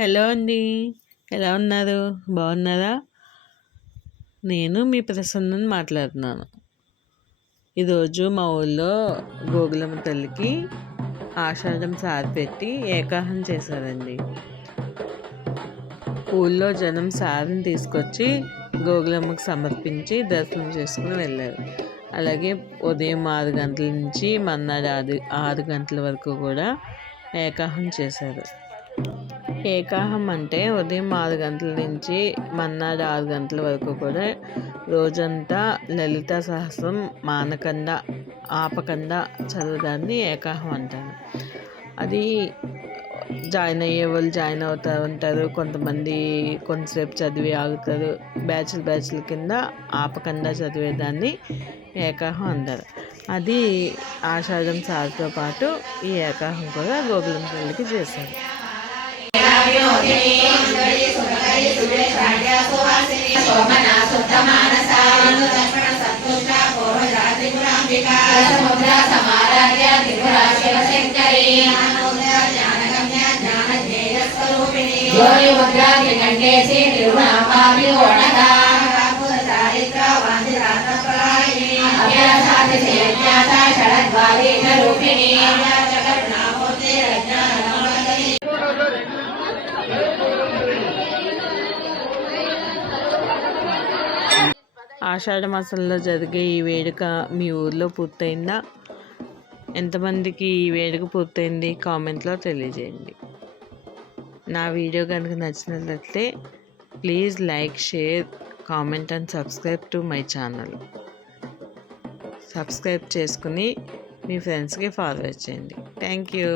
Hello అండి, ఎలా ఉన్నారు? బాగున్నారా? నేను మీ ప్రసన్నని మాట్లాడుతున్నాను. ఈరోజు మా ఊళ్ళో గోగులమ్మ తల్లికి ఆషాఢం సారి పెట్టి ఏకాహం చేశారండి. ఊళ్ళో జనం సారిని తీసుకొచ్చి గోగులమ్మకు సమర్పించి దర్శనం చేసుకుని వెళ్ళారు. అలాగే ఉదయం 6 గంటల నుంచి మన్నాడు 6 గంటల వరకు కూడా ఏకాహం చేశారు. ఏకాహం అంటే ఉదయం 6 గంటల నుంచి మన్నాడు 6 గంటల వరకు కూడా రోజంతా లలిత సహస్రం మానకుండా ఆపకుండా చదవడాన్ని ఏకాహం అంటారు. అది జాయిన్ అయ్యే వాళ్ళు జాయిన్ అవుతూ ఉంటారు. కొంతమంది కొంతసేపు చదివి ఆగుతారు. బ్యాచ్ల కింద ఆపకుండా చదివేదాన్ని ఏకాహం అంటారు. అది ఆషాఢం సారితో పాటు ఈ ఏకాహం కూడా గోగులమ్మ తల్లికి చేశారు. ఆషాఢ మాసంలో జరిగే ఈ వేడుక మీ ఊర్లో పూర్తయిందా? ఎంతమందికి ఈ వేడుక పూర్తయింది కామెంట్లో తెలియజేయండి. నా వీడియో కనుక నచ్చినట్లయితే please like, share, comment and subscribe to my channel. Subscribe చేసుకుని మీ ఫ్రెండ్స్కి ఫార్వర్డ్ చేయండి. Thank you.